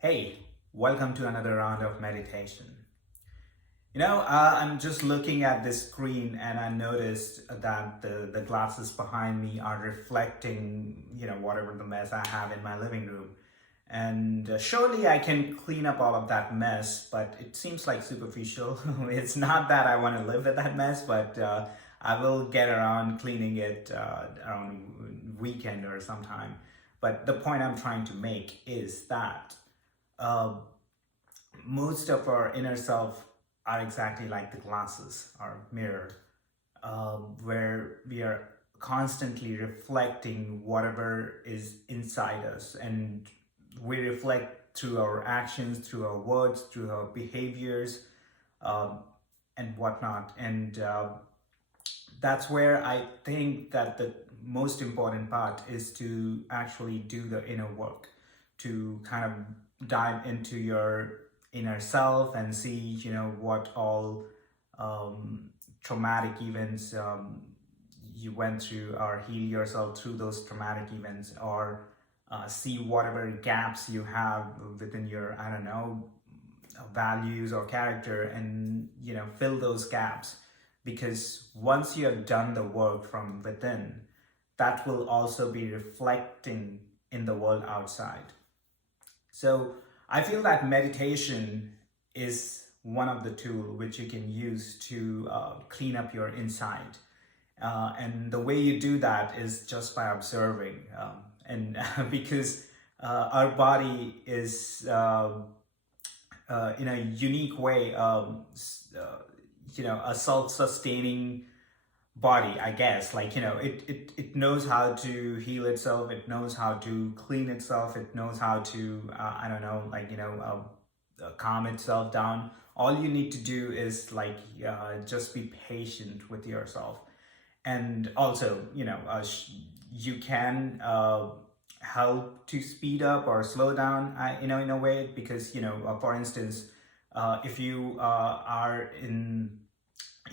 Hey, welcome to another round of meditation. I'm just looking at this screen and I noticed that the glasses behind me are reflecting, whatever the mess I have in my living room. And surely I can clean up all of that mess, but it seems like superficial. It's not that I want to live with that mess, but I will get around cleaning it around weekend or sometime. But the point I'm trying to make is that uh, most of our inner self are exactly like the glasses or mirror, where we are constantly reflecting whatever is inside us, and we reflect through our actions, through our words, through our behaviors, um, and whatnot. And that's where I think that the most important part is to actually do the inner work, to kind of dive into your inner self and see, what all traumatic events you went through, or heal yourself through those traumatic events, or see whatever gaps you have within your, I don't know, values or character, and fill those gaps, because once you have done the work from within, that will also be reflecting in the world outside. So I feel that meditation is one of the tools which you can use to clean up your inside. And the way you do that is just by observing. And because our body is in a unique way, a self-sustaining body, I guess. Like, it knows how to heal itself, it knows how to clean itself, it knows how to, I don't know, calm itself down. All you need to do is just be patient with yourself. And also, you can help to speed up or slow down, in a way, because, for instance, if you are in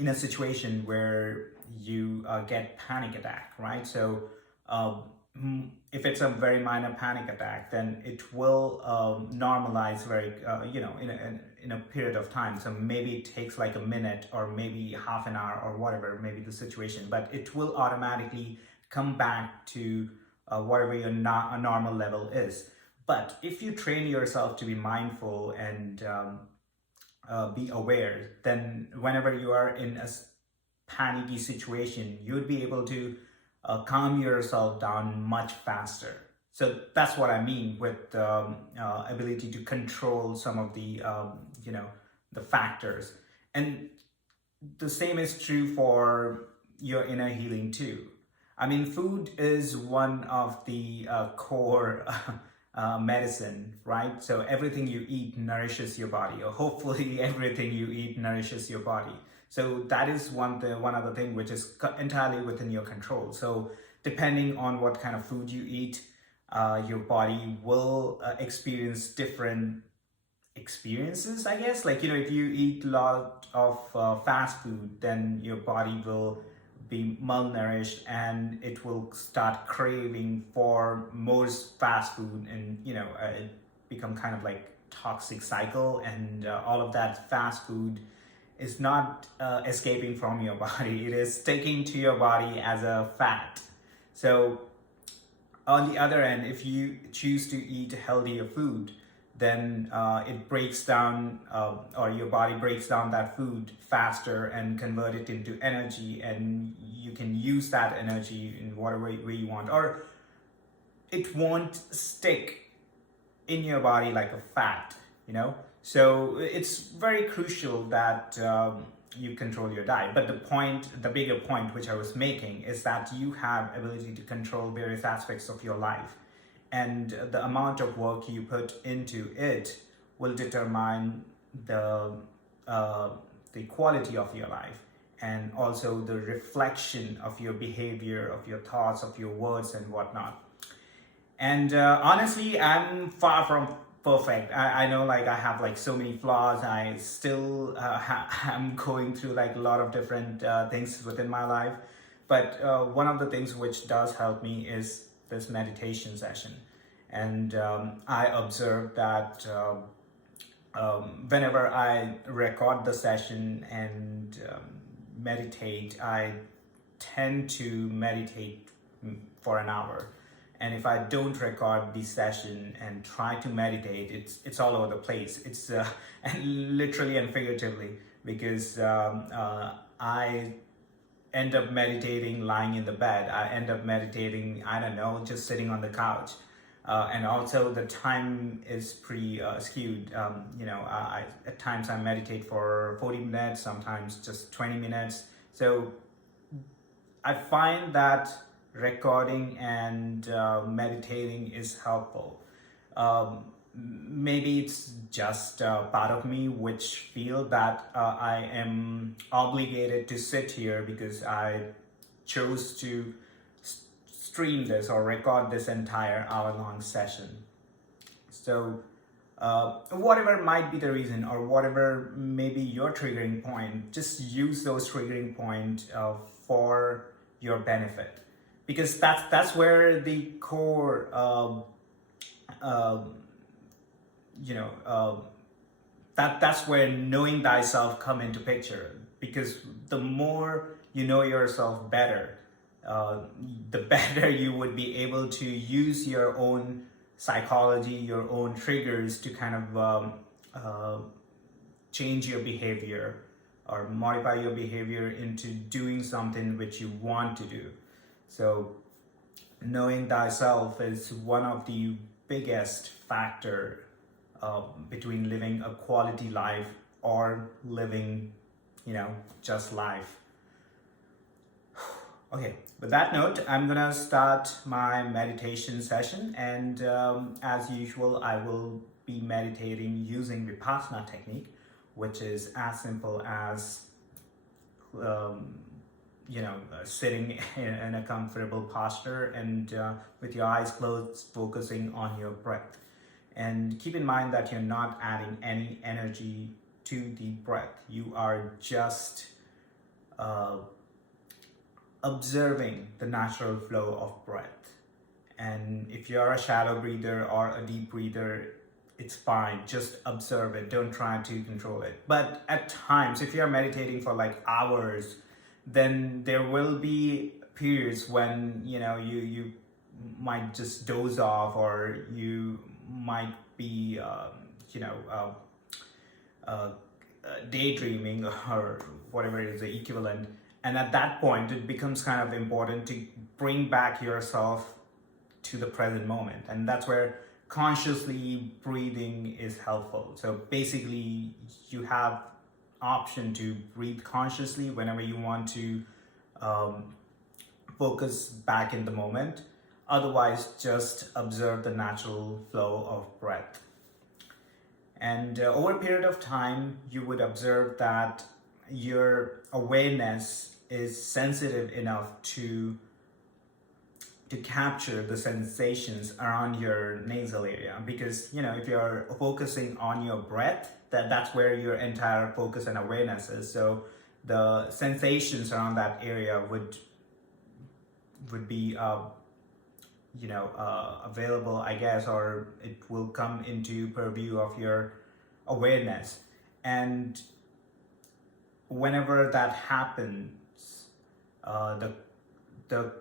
a situation where you get panic attack, right? So if it's a very minor panic attack, then it will normalize very, in a period of time. So maybe it takes like a minute or maybe half an hour or whatever, maybe the situation, but it will automatically come back to whatever your normal level is. But if you train yourself to be mindful and be aware, then whenever you are in a panicky situation, you would be able to calm yourself down much faster. So that's what I mean with ability to control some of the the factors. And the same is true for your inner healing too. I mean, food is one of the core medicine, right? So everything you eat nourishes your body, or hopefully everything you eat nourishes your body. So that is one other thing which is entirely within your control. So depending on what kind of food you eat, your body will experience different experiences, I guess. Like, if you eat a lot of fast food, then your body will be malnourished and it will start craving for more fast food, and it become kind of like toxic cycle, and all of that fast food is not escaping from your body, it is sticking to your body as a fat. So on the other end, if you choose to eat healthier food, then it breaks down, or your body breaks down that food faster and convert it into energy, and you can use that energy in whatever way you want, or it won't stick in your body like a fat. So it's very crucial that you control your diet. But the bigger point which I was making is that you have ability to control various aspects of your life, and the amount of work you put into it will determine the quality of your life, and also the reflection of your behavior, of your thoughts, of your words, and whatnot. And honestly, I'm far from perfect. I know, like, I have like so many flaws. I still I'm going through like a lot of different things within my life. But one of the things which does help me is this meditation session. And I observed that whenever I record the session and meditate, I tend to meditate for an hour. And if I don't record the session and try to meditate, it's all over the place. It's and literally and figuratively, because I end up meditating lying in the bed. I end up meditating, I don't know, just sitting on the couch. And also the time is pretty skewed. At times I meditate for 40 minutes, sometimes just 20 minutes. So I find that recording and meditating is helpful. Maybe it's just part of me which feel that I am obligated to sit here because I chose to stream this or record this entire hour-long session. So whatever might be the reason, or whatever may be your triggering point, just use those triggering points for your benefit, because that's where the core that's where knowing thyself come into picture. Because the more you know yourself better, the better you would be able to use your own psychology, your own triggers to kind of change your behavior or modify your behavior into doing something which you want to do. So knowing thyself is one of the biggest factor between living a quality life or living, just life. Okay, with that note, I'm gonna start my meditation session, and as usual, I will be meditating using Vipassana technique, which is as simple as sitting in a comfortable posture and with your eyes closed, focusing on your breath. And keep in mind that you're not adding any energy to the breath. You are just observing the natural flow of breath. And if you're a shallow breather or a deep breather, it's fine. Just observe it. Don't try to control it. But at times, if you're meditating for like hours, then there will be periods when you might just doze off, or you might be daydreaming or whatever is the equivalent. And at that point, it becomes kind of important to bring back yourself to the present moment. And that's where consciously breathing is helpful. So basically, you have option to breathe consciously whenever you want to focus back in the moment. Otherwise, just observe the natural flow of breath. And over a period of time, you would observe that your awareness is sensitive enough to capture the sensations around your nasal area. Because if you're focusing on your breath, that's where your entire focus and awareness is. So the sensations around that area would be available, I guess, or it will come into purview of your awareness. And whenever that happens, the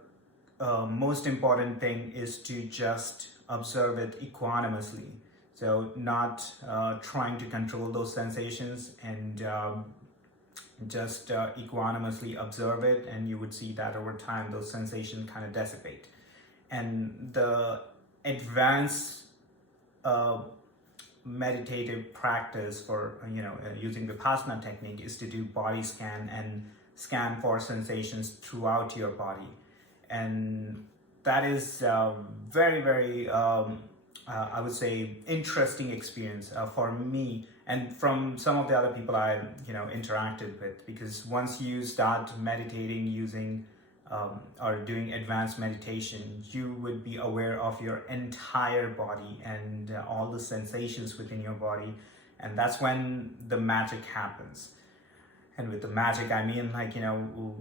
most important thing is to just observe it equanimously. So not trying to control those sensations, and just equanimously observe it, and you would see that over time those sensations kind of dissipate. And the advanced meditative practice for using the Vipassana technique is to do body scan and scan for sensations throughout your body. And that is very, very I would say interesting experience for me and from some of the other people I interacted with. Because once you start meditating using or doing advanced meditation, you would be aware of your entire body and all the sensations within your body, and that's when the magic happens. And with the magic, I mean,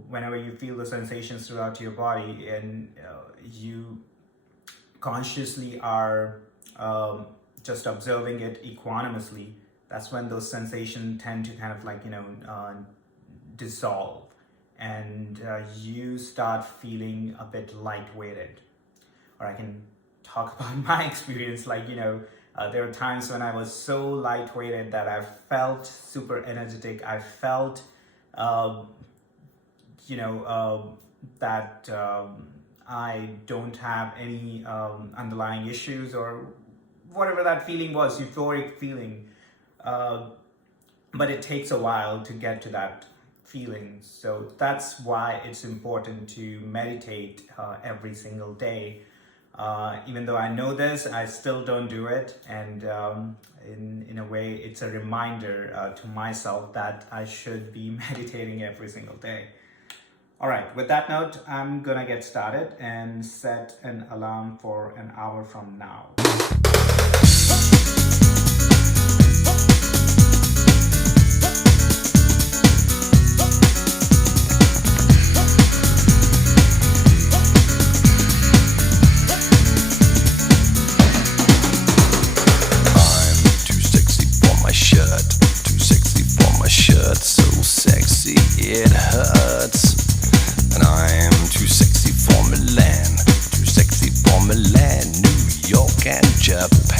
whenever you feel the sensations throughout your body and you consciously are just observing it equanimously, that's when those sensations tend to kind of like, dissolve, and you start feeling a bit light-weighted. Or I can talk about my experience, like, there were times when I was so light-weighted that I felt super energetic. I felt, that I don't have any underlying issues, or whatever that feeling was, euphoric feeling. But it takes a while to get to that feeling. So that's why it's important to meditate every single day. Even though I know this, I still don't do it. And in a way, it's a reminder to myself that I should be meditating every single day. All right, with that note, I'm gonna get started and set an alarm for an hour from now. So sexy it hurts, and I'm too sexy for Milan, too sexy for Milan, New York and Japan.